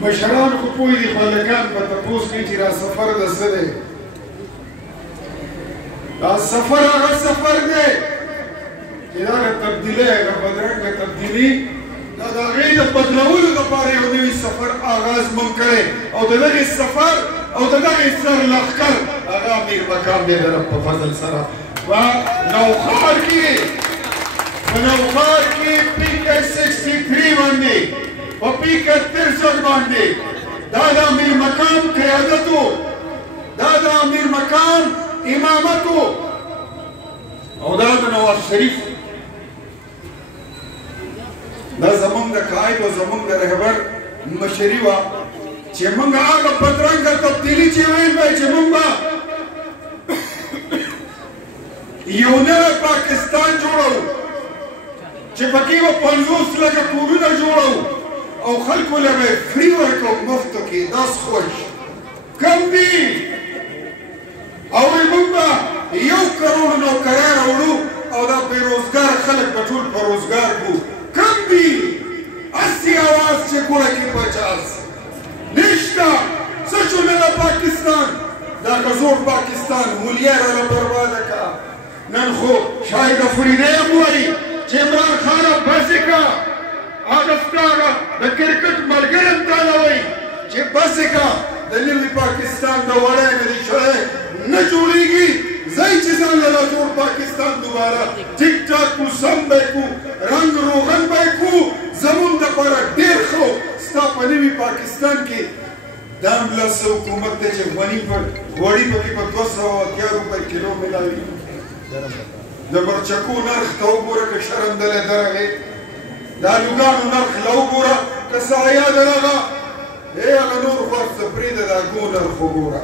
مشران خو پوه دي خو هلکان به تپوس کوي چې را سفر د څه دی دا سفر هغه سفر دی چې دغه تبدیلي هغه بدرنګه تبدیلي دا د هغې د بدلولو دپاره یو نوي سفر آغاز موږ کړی او د دغې سفر او د دغې سر لښکر هغه امیر مقام دی د رب په فضل سره په نوښار کې PK 63 باندې په PK 63 باندې دا د امیر مقام قیادت و دا د امیر مقام امامت و او دا د نواز شریف دا زمونږ د قائد او زمونږ د رهبر مشري وه چې موږ هغه بدرنګه تبدیلي چې ویل به چې موږ به یو نوی پاکستان جوړو چې پکې به 50 لکه کورونه جوړو او خلکو له به فري ورکړو مفتو کې داس خوش کم دي او موږ به 1 کروڑ نوکران راوړو او دا بېروزګار خلک به ټول په روزګار کړو کم دي 80 آواز چې ګوره کې 50 نشته څه چونله پاکستان دا کزور پاکستان مولیا راله برباده کا نن خو شاید فریده هم وایي چې عمران خانه بسې کا هغه ستا د کرکټ ملګری هم تاله وایي چې بسې کا د نوي پاکستان د وړی نه دی شړی نه جوړېږي ځای چې ځان له راجوړ پاکستان دوباره ټیک ټاک کو سم به یې کو رنګ روغن به یې کو زمونږ دپاره ډېر ښه ستا په نوي پاکستان کې دا امبلانس حکومت دی چې غوړي پکې په 280 روپۍ کیلو ملاوي د مرچکو نرخ ته وګوره که شرمدلی درغې د الوګانو نرخ له وګوره که سایه درغه هغه نور خو هر څه پرېږده د اګو نرخ وګوره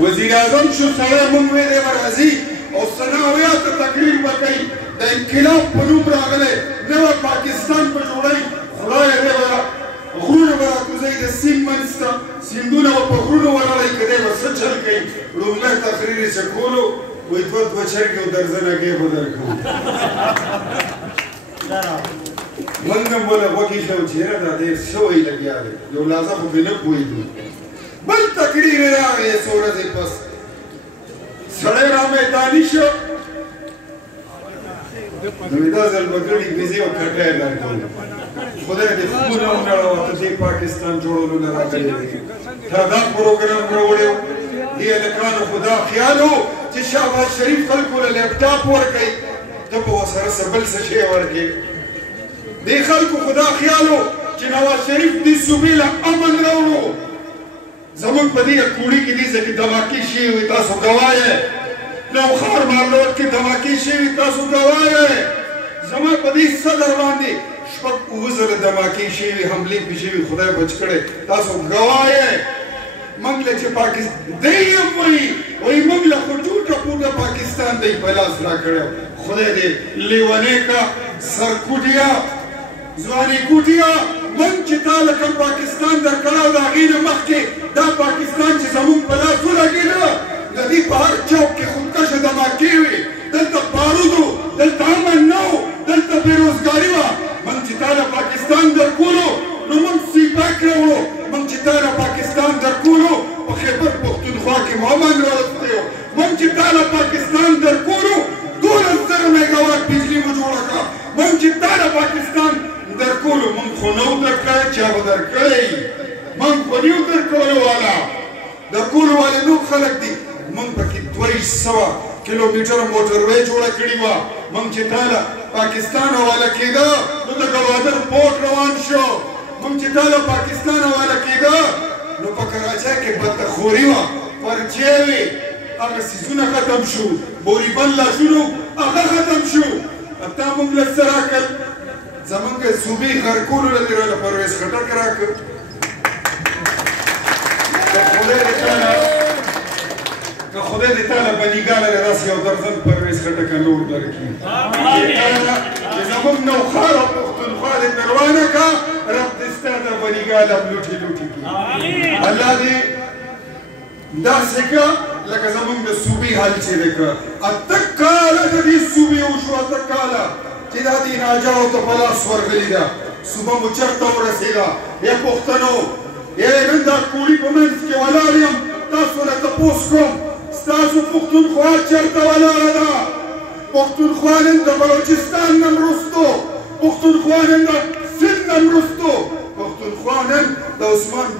وزیر اعظم شو سړی مونږ وی دی به راځي او ثانویه ته تقریر به کوي د انقلاب په نوم راغلی نوی پاکستان به جوړوي خدای دی به غرونه به راکوزوي د سیند منځ ته سیندونه به په غرونو ولاړوي که دی به څه چل کوي لومړی تقریر یې چې کولو وایي 2 چرګې او درځنه ګۍ به درکوو موږ هم بله غوږې شو چې یاره دا دی څه وایي لګیا دی یو لحظه خو پرې نه پوهېږو بل تقریر یې راغی څو ورځې پس سړی را میداني شو نو دا ځل به ګړي بېزې او کټی درکوو خدای دې خونه ونړوه ته دې پاکستان جوړولو نه راغلی دی تا دا پروګرام راوړی و دې هلکانو خو دا خیال و چې شهباز شریف خلکو له لیپټاپ ورکوي ته به ورسره څه بل څه شی ورکړې دې خلکو خو دا خیال و چې نواز شریف دې صوبې له امن راوړو زمونږ په دې کوړي کې دې ځای کې دماکې شوي وي تاسو ګواه یې نوښار مالوټ کې دماکې شوي تاسو ګواه یې زما په دې صدر باندې شپږ 9 ځله دماکې شوي حملې پې شوي خدای بچ کړی تاسو ګواه یې موږ له چې پاکستان دی هم وایي موږ له خو ټوټه پوټه پاکستان دی په لاس راکړی خدای دې لیونی کا سرکوټیا ځواني کوټیا موږ چې تا له کوم پاکستان درکړی او د هغې نه مخکې دا پاکستان چې زموږ په لاس ولګېده د دې په هر چوک کې خودکشه دماکې وې دلته بارود و دلته امن نه و دلته بېروزګاري وه موږ چې تا له پاکستان درکولو نو موږ سیپاک راوړو موږ چې تا له پاکستان درکولو په خیبر پښتونخوا کې مو امن راوستی و موږ چې تا له پاکستان درکولو 12,000 میګاواټ بجلي مو جوړه کړه موږ چې تا له پاکستان درکولو موږ خو نه و درکړی چا به درکړی موږ خو نه یو درکولو والا درکولو والے نور خلک دي موږ پکې 200 کیلومتره موټروی جوړه کړې وه موږ چې تا له پاکستان حواله کېده نو د ګوادر پورټ روان شو موږ چې تا له پاکستان حواله کېده نو په کراچۍ کې بدخوري وه پرچې وې هغه څیزونه ختم شو بوریبند لاسونو هغه ختم شو تا موږ له څه راکړل زمونږ صوبې خرکولو له دې راله پرویز خټک راکړ که خدای دې تا له بنیګاله داسې یو درځن پرویز خټکه نور درکړي چې زموږ نوښار او پښتونخوا دې پروانه کا رب دې ستا د بنیګاله لوټې لوټې کړي الله دې داسې که لکه زموږ د صوبې حال چې دی که 8 کاله د دې صوبې وشو 8 کاله چې دا دې ناجاو ته په لاس ورغلې ده صوبه مو چېرته ورسېده ای پښتنو ای نن دا کوړي په منځ کې ولاړ یم تاسو نه تپوس کوم ستاسو پښتونخوا چېرته ولاړه ده پښتونخوا نن د بلوچستان نه وروستو پښتونخوا نن د سند نه وروستو پښتونخوا نن د عثمان